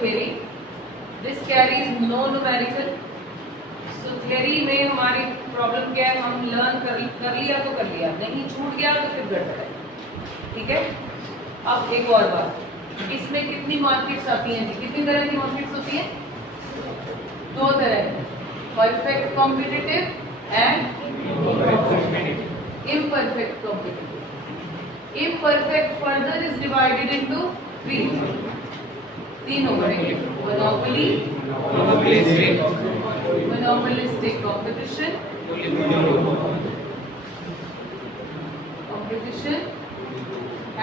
theory. This carries no numerical. So theory में हमारी प्रॉब्लम क्या है, हम लर्न कर लिया तो कर लिया, नहीं छूट गया तो फिर गड़बड़ है, ठीक है। अब एक और बात, इसमें कितनी मार्केट्स आती हैं जी, कितनी तरह की मार्केट्स होती हैं? दो तरह, perfect competitive and imperfect competitive. Imperfect further is divided into three. तीन हो गए, monopoly, monopolistic competition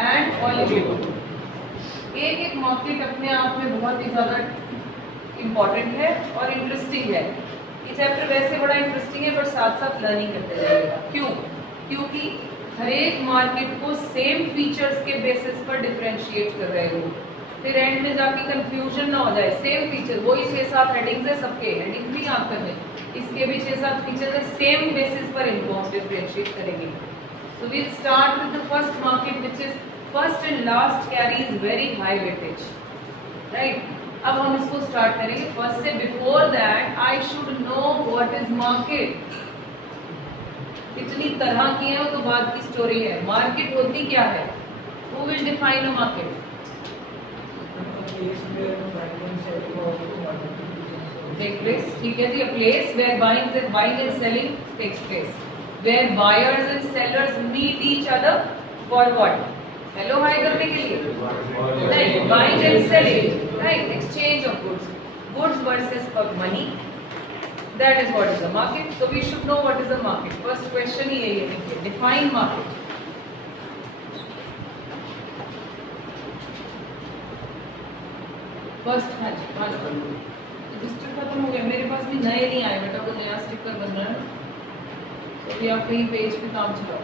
and oligopoly. एक एक मार्केट अपने आप में बहुत ही ज्यादा इम्पोर्टेंट है और इंटरेस्टिंग है। ये चैप्टर वैसे बड़ा इंटरेस्टिंग है, पर साथ साथ लर्निंग करते जाइएगा। क्यों? क्योंकि हर एक मार्केट को सेम फीचर्स के बेसिस पर डिफरेंशिएट कर रहे हो, फिर एंड में जाके कंफ्यूजन ना हो जाए। सेम फीचर, वही 6-7 हेडिंग्स है, सबके हेडिंग भी याद करने, इसके भी 6-7 फीचर्स है, सेम बेसिस पर इनको हम डिफरेंशिएट करेंगे। So we start with the first market which is first and last carries very high weightage, right. अब हम इसको स्टार्ट करेंगे फर्स्ट से। Before that I should know what is market. कितनी तरह की है वो तो बात की स्टोरी है। मार्केट होती क्या है? Who will define a market? Take place, ठीक है जी। A place where buying and selling takes place, where buyers and sellers meet each other for what? Hello hi करने के लिए नहीं, buying and selling, right, exchange of goods, goods versus money, that is what is the market. So we should know what is the market. First question ही यही है, define market. First हाँ जी, हाँ जी, रजिस्टर खत्म हो गया, मेरे पास भी नए नहीं आए बेटा, वो नया स्टिकर बन रहा है, तो भी आप कहीं पेज पे काम चलाओ।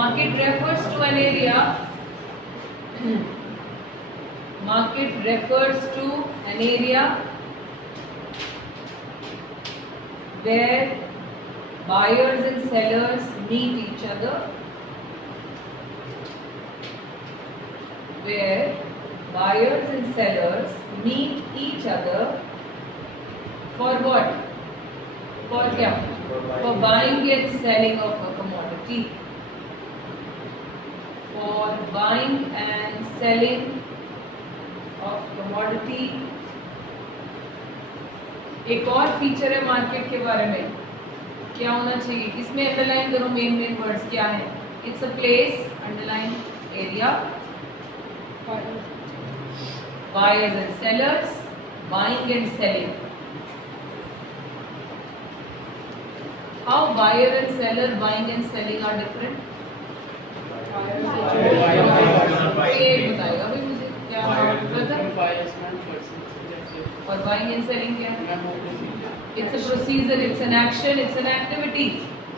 Market refers to an area. Market refers to an area where buyers and sellers meet each other, where buyers and sellers meet each other for what? For क्या? For buying and selling of a commodity. For buying and selling of commodity. एक और फीचर है मार्केट के बारे में, क्या होना चाहिए इसमें? अंडरलाइन करो मेन वर्ड्स क्या है। It's a place, underline, area, buyers and sellers, buying and selling. How buyer and seller buying and selling are different? ये बताएगा भाई मुझे क्या और बाइंग एंड सेलिंग क्या है? It's a procedure, it's an action, it's an activity.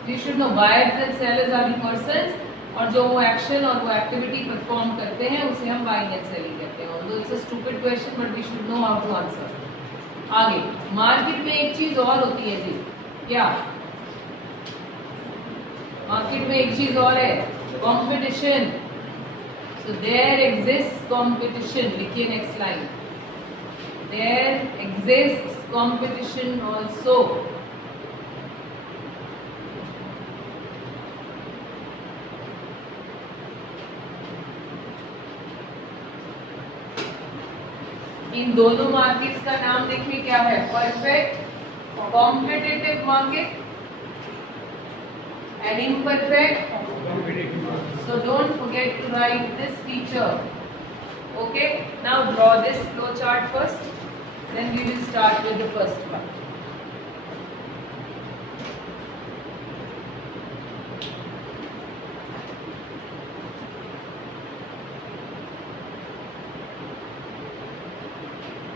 You should know buyers and sellers are the persons, और जो वो एक्शन और वो एक्टिविटी परफॉर्म करते हैं उसे हम बाइंग एंड सेलिंग कहते हैं। Although it's a stupid question but we should know how to answer. आगे मार्केट में एक चीज और होती है जी, क्या? मार्केट में एक चीज और है, competition. So there exist competition, लिखिए next line, there exist competition also. इन दोनों मार्केट्स का नाम देखिए क्या है? Perfect competitive market and imperfect competitive. So don't forget to write this feature. Okay, now draw this flow chart first, then we will start with the first one.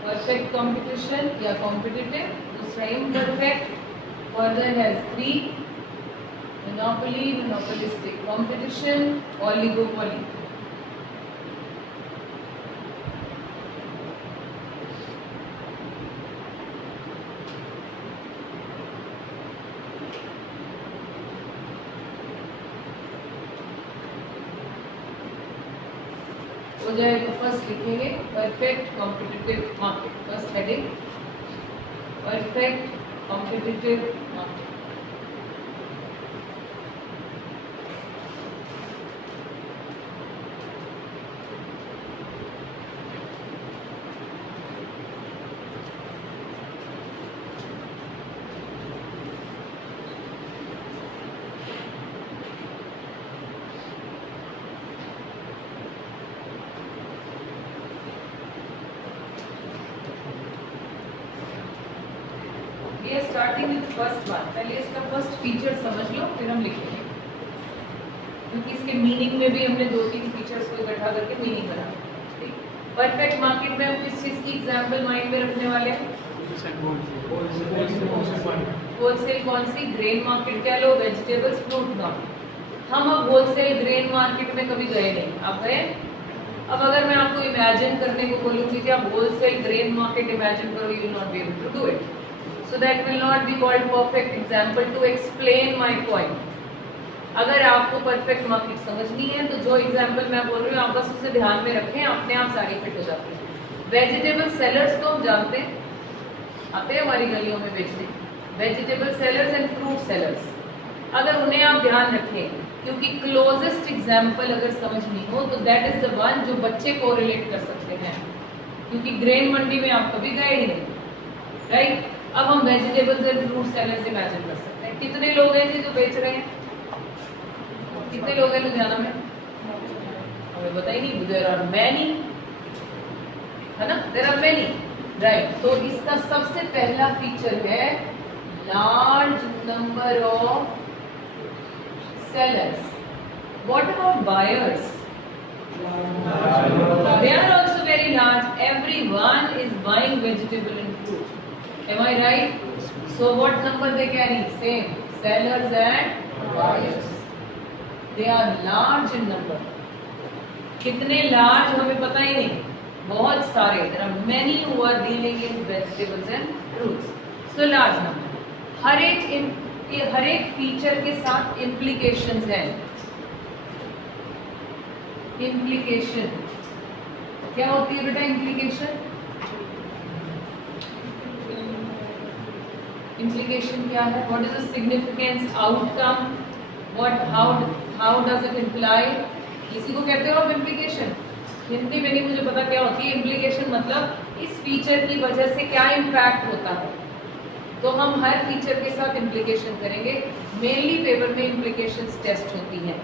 Perfect competition या competitive, दूसरा imperfect, further has 3, monopoly, monopolistic competition, oligopoly. हो जाएगा, फर्स्ट लिखेंगे perfect competitive market, first heading perfect competitive market. Starting with first one, पहले इसका first feature समझ लो फिर हम लिखेंगे, क्योंकि इसके मीनिंग में भी हमने 2-3 फीचर्स को इकट्ठा करके मीनिंग बना। ठीक, परफेक्ट मार्केट में हम किस चीज की एग्जांपल माइंड में रखने वाले हैं? होलसेल कौन सी? ग्रेन मार्केट कह लो, वेजिटेबल्स, फ्रूट मार्केट। हम अब होलसेल ग्रेन मार्केट में कभी गए नहीं, आप गए? अब अगर मैं आपको इमेजिन करने को बोलूँगी कि आप होलसेल ग्रेन मार्केट इमेजिन करो, you will not be able to do it, so that will not be called perfect example to explain my point। अगर आपको परफेक्ट मार्केट समझनी है तो जो एग्जांपल मैं बोल रही हूँ आप बस उसे ध्यान में रखें, अपने आप सारी फिट हो जाती है। वेजिटेबल सेलर्स तो हम जानते हैं, आते हैं हमारी गलियों में बेचने, vegetable sellers and fruit sellers, अगर उन्हें आप ध्यान रखें, क्योंकि क्लोजेस्ट एग्जाम्पल अगर समझनी हो तो दैट इज द वन जो बच्चे कोरिलेट कर सकते हैं, क्योंकि ग्रेन मंडी में आप कभी गए ही नहीं, राइट। अब हम vegetables and fruit sellers imagine कर सकते हैं। कितने लोग हैं जी जो बेच रहे हैं? कितने लोग हैं लुधियाना में? हमें पता ही नहीं, देयर आर मैनी, है ना, देयर आर मैनी, राइट। तो इसका सबसे पहला फीचर है large number of sellers। What about buyers? They are also very large. Everyone is buying vegetable and fruit. Am I right? So what number they carry? Same. Sellers and buyers. They are large in number. कितने large हमें पता ही नहीं, बहुत सारे। There are many who are dealing in vegetables and fruits. So large number. हर एक फीचर के साथ इम्प्लीकेशंस हैं। इम्प्लीकेशन क्या होती है बेटा? इम्प्लीकेशन क्या है? What is the significance, outcome, what, how does it imply, इसी को कहते हो आप इम्प्लीकेशन। हिंदी में नहीं मुझे पता क्या होती है इम्प्लीकेशन, मतलब इस फीचर की वजह से क्या इम्पैक्ट होता है। तो हम हर फीचर के साथ इम्प्लीकेशन करेंगे। मेनली पेपर में इम्प्लीकेशंस टेस्ट होती हैं।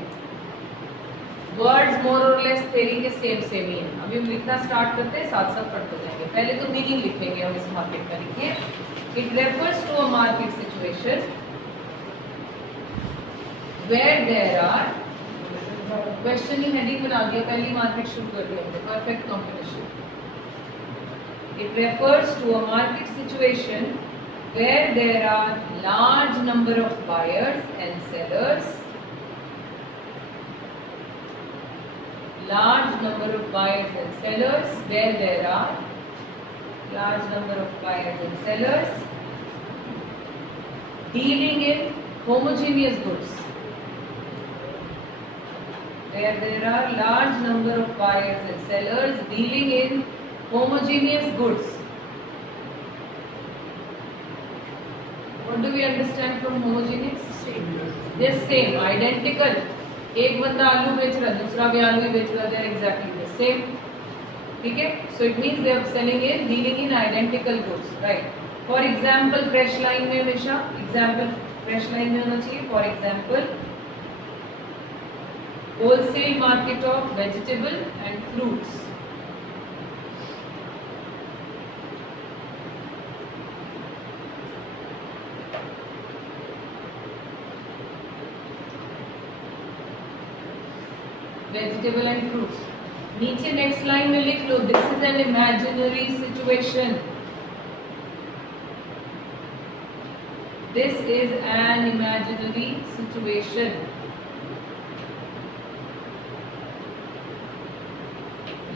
वर्ड्स मोर और लेस थ्योरी के सेम ही हैं। अभी हम लिखना स्टार्ट करते हैं, साथ साथ पढ़ते जाएंगे। पहले तो मीनिंग लिखेंगे हम इस मार्केट का। लिखिए, it refers to a market situation where there are, question ही हेडिंग बना दिया, पहली मार्केट शुरू कर दिया हमने, perfect competition. It refers to a market situation where there are large number of buyers and sellers, large number of buyers and sellers, where there are large number of buyers and sellers dealing in homogeneous goods, where there are large number of buyers and sellers dealing in homogeneous goods। What do we understand from homogeneous? They're same, identical। एक बंदा आलू बेच रहा है, दूसरा भी आलू ही बेच रहा है, they're exactly the same। ठीक है, so it means they are selling in, dealing in identical goods, right? For example, fresh line में हमेशा example fresh line में होना चाहिए। For example, wholesale market of vegetable and fruits। Vegetable and fruits. नीचे next line में लिख लो, this is an imaginary situation, this is an imaginary situation.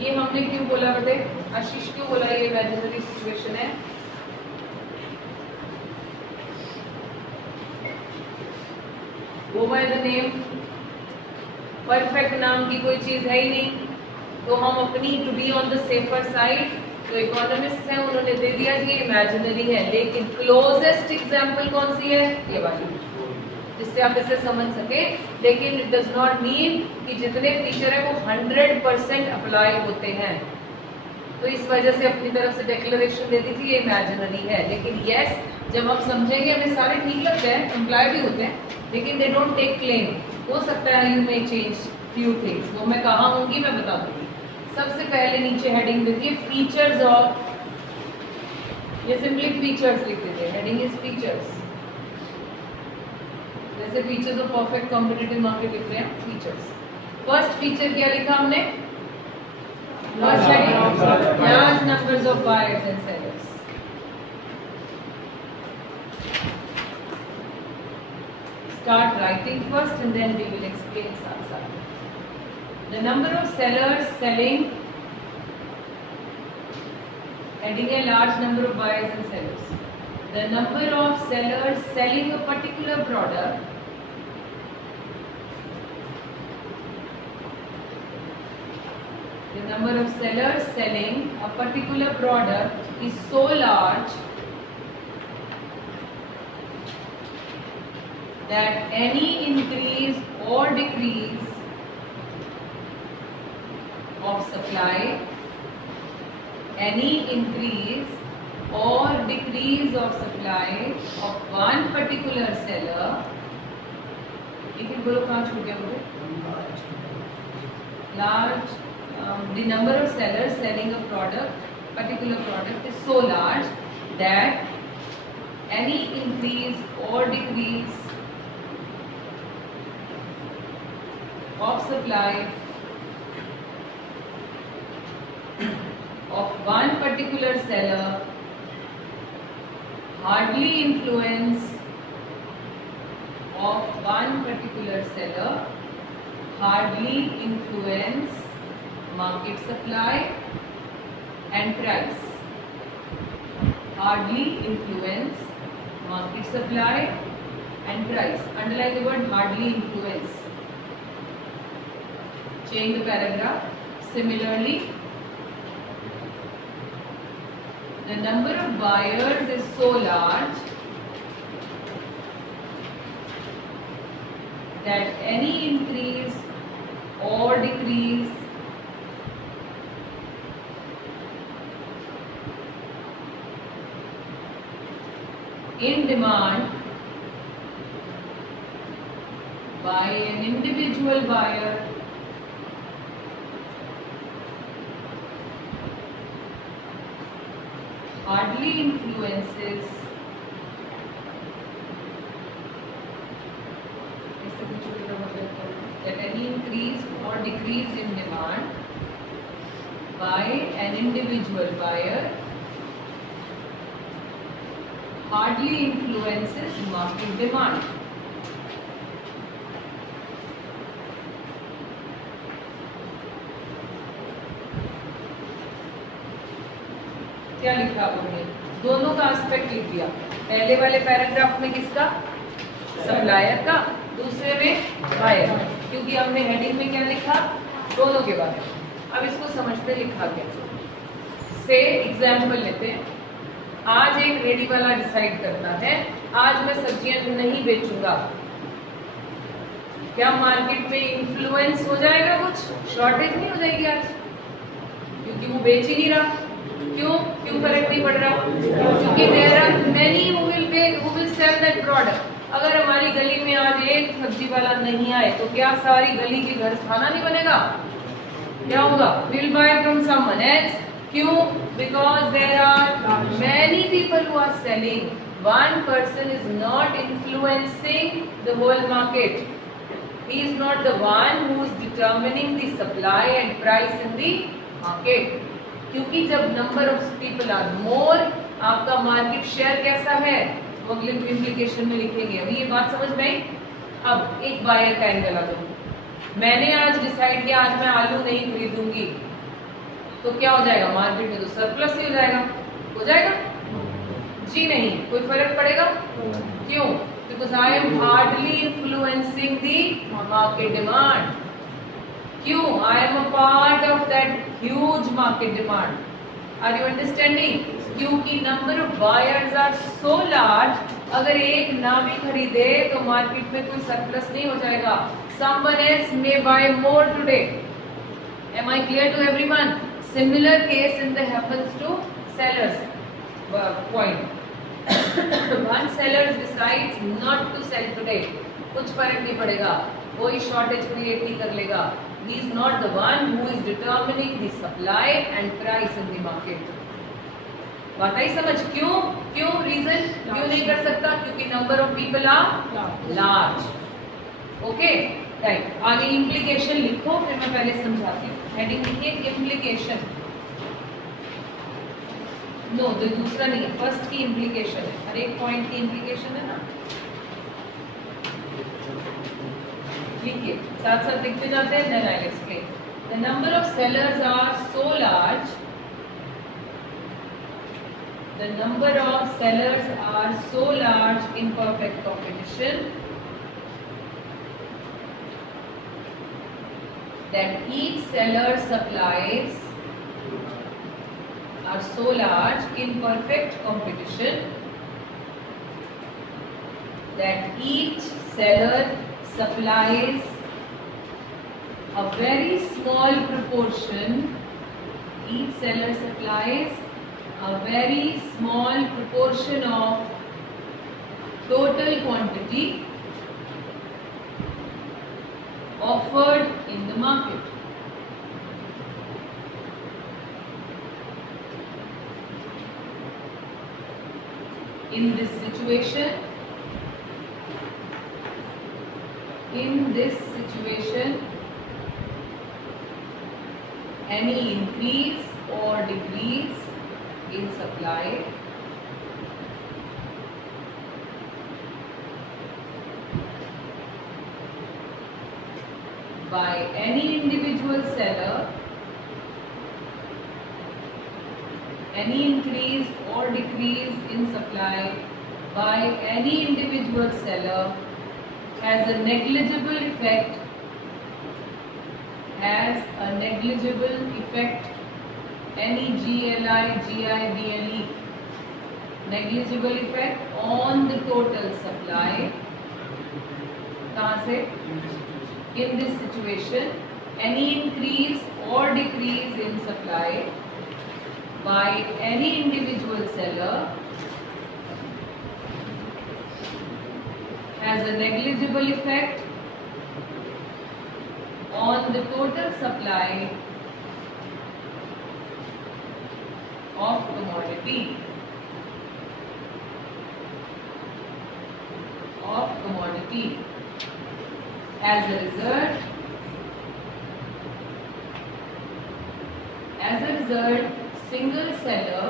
ये हमने क्यों बोला बेटे? आशीष क्यों बोला ये इमेजिनरी सिचुएशन है? गो बाय द नेम। परफेक्ट नाम की कोई चीज है ही नहीं, तो हम अपनी to be on the safer side, तो इकोनॉमिस्ट हैं उन्होंने दे दिया कि इमेजिनरी है, लेकिन क्लोजेस्ट एग्जांपल कौन सी है, ये वाली, जिससे आप इसे समझ सके। लेकिन इट डज नॉट मीन कि जितने फीचर है वो 100% अप्लाई होते हैं। तो इस वजह से अपनी तरफ से डिक्लेरेशन दे दी थी ये इमेजिनरी है। लेकिन यस, जब हम समझेंगे हमें सारे ठीक लगते हैं, एम्प्लॉय भी होते हैं, लेकिन दे डोंट टेक क्लेम। हो सकता है you may change few things, वो मैं कहाँ होंगी मैं बता दूंगी। सबसे पहले नीचे हेडिंग देती है फीचर्स ऑफ, ये सिंपली फीचर्स लिख देते हैं, हेडिंग इज फीचर्स। जैसे features of perfect competitive market लिख रहे हैं, फीचर्स। फर्स्ट फीचर क्या लिखा हमने, first heading large numbers of buyers and sellers. Start writing first and then we will explain साथ साथ। The number of sellers selling, heading a large number of buyers and sellers. The number of sellers selling a particular product, the number of sellers selling a particular product is so large that any increase or decrease of supply, any increase or decrease of supply of one particular seller, लेकिन बोलो कहाँ छूट गया मुझे, large, the number of sellers selling a product, particular product is so large that any increase or decrease of supply of one particular seller hardly influence market supply and price. Hardly influence market supply and price. Underline the word hardly influence. Change the paragraph. Similarly, the number of buyers is so large that any increase or decrease in demand by an individual buyer hardly influences that any increase or decrease in demand by an individual buyer hardly influences market demand. क्या लिखा आपने, दोनों का एस्पेक्ट लिख दिया। पहले वाले पैराग्राफ में किसका, सप्लायर का, दूसरे में बायर, क्योंकि हमने हेडिंग में क्या लिखा, दोनों के बारे में। अब इसको समझते लिखा गया। से एग्जाम्पल लेते हैं, आज एक रेडी वाला डिसाइड करता है आज मैं सब्जियां नहीं बेचूंगा, क्या मार्केट में इन्फ्लुएंस हो जाएगा, कुछ शॉर्टेज नहीं हो जाएगी आज, क्योंकि वो बेच ही नहीं रहा। क्यों फर्क नहीं पड़ रहा, क्योंकि there are many who will sell that product. अगर हमारी गली में आज एक सब्जी वाला नहीं आए तो क्या सारी गली के घर खाना नहीं बनेगा, क्या होगा, will buy from someone else. क्यों, because there are many people who are selling, one person is not influencing the whole market, he is not the one who is determining the supply and price in the market। क्योंकि जब number of people are more, आपका market share कैसा है, वो अगले इम्प्लीकेशन में लिखेंगे। अभी ये बात समझ में आई। अब एक बायर का एंगल आ दो, मैंने आज डिसाइड किया आज मैं आलू नहीं खरीदूंगी, तो क्या हो जाएगा, मार्केट में तो सरप्लस ही हो जाएगा जी नहीं, कोई फर्क पड़ेगा, क्यों, because I am hardly influencing the market demand. क्यों? I am a part of that huge market demand. Are you understanding? क्योंकि number of buyers are so large, अगर एक ना भी खरीदे तो मार्केट में कोई सरप्लस नहीं हो जाएगा. Someone else may buy more today. Am I clear to everyone? Similar case in the happens to sellers point. One seller decides not to sell today. कुछ फर्क नहीं पड़ेगा, कोई शॉर्टेज क्रिएट नहीं कर लेगा. He is not the one who is determining the supply and price in the market. बात आई समझ? क्यों रीजन क्यों नहीं कर सकता? क्योंकि number of people are large. Okay right. आगे इम्प्लीकेशन लिखो, फिर मैं पहले समझाती हूँ. हेडिंग लिखिए इम्प्लीकेशन. नो दूसरा नहीं है, फर्स्ट की इम्प्लीकेशन है. हर एक पॉइंट की इम्प्लीकेशन है ना. लिखिए साथ साथ लिखते जाते हैं. Then I will explain. The number of sellers are so large. The number of sellers are so large in perfect competition that each seller supplies are so large in perfect competition that each seller supplies a very small proportion. Each seller supplies a very small proportion of total quantity offered in the market. In this situation, any increase or decrease in supply by any individual seller, any increase or decrease in supply by any individual seller has a negligible effect any GLI, GI, BLE, negligible effect on the total supply. कहाँ से? In this situation, any increase or decrease in supply by any individual seller has a negligible effect on the total supply of commodity. As a result, single seller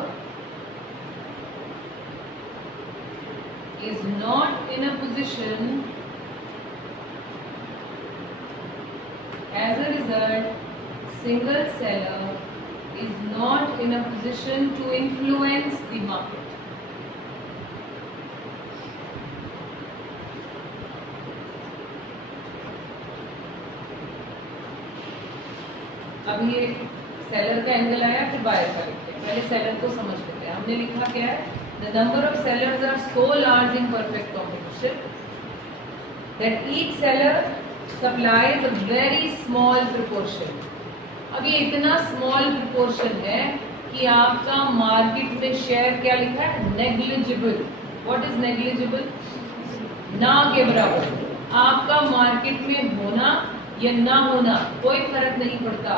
is not in a position. As a result, single seller is not in a position to influence the market. अब ये सेलर का एंगल आया, फिर बायर का लिखते हैं. पहले सेलर को समझ लेते हैं. हमने लिखा क्या है? The number of sellers are so large in perfect competition that each seller supplies a very small proportion. अब ये इतना स्मॉल प्रोपोर्शन है कि आपका मार्केट में शेयर क्या लिखा है? नेग्लिजिबल. What is negligible? ना के बराबर. आपका मार्केट में होना या ना होना कोई फर्क नहीं पड़ता.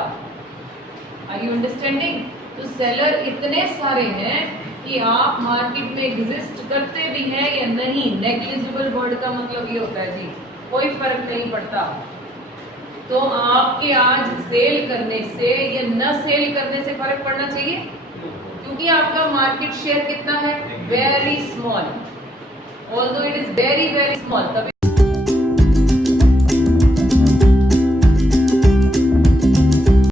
Are you understanding? तो सेलर इतने सारे हैं कि आप मार्केट में एग्जिस्ट करते भी हैं या नहीं. नेग्लिजिबल वर्ड का मतलब ये होता है जी कोई फर्क नहीं पड़ता. तो आपके आज सेल करने से या न सेल करने से फर्क पड़ना चाहिए, क्योंकि आपका मार्केट शेयर कितना है? Very small. Although it is very very small.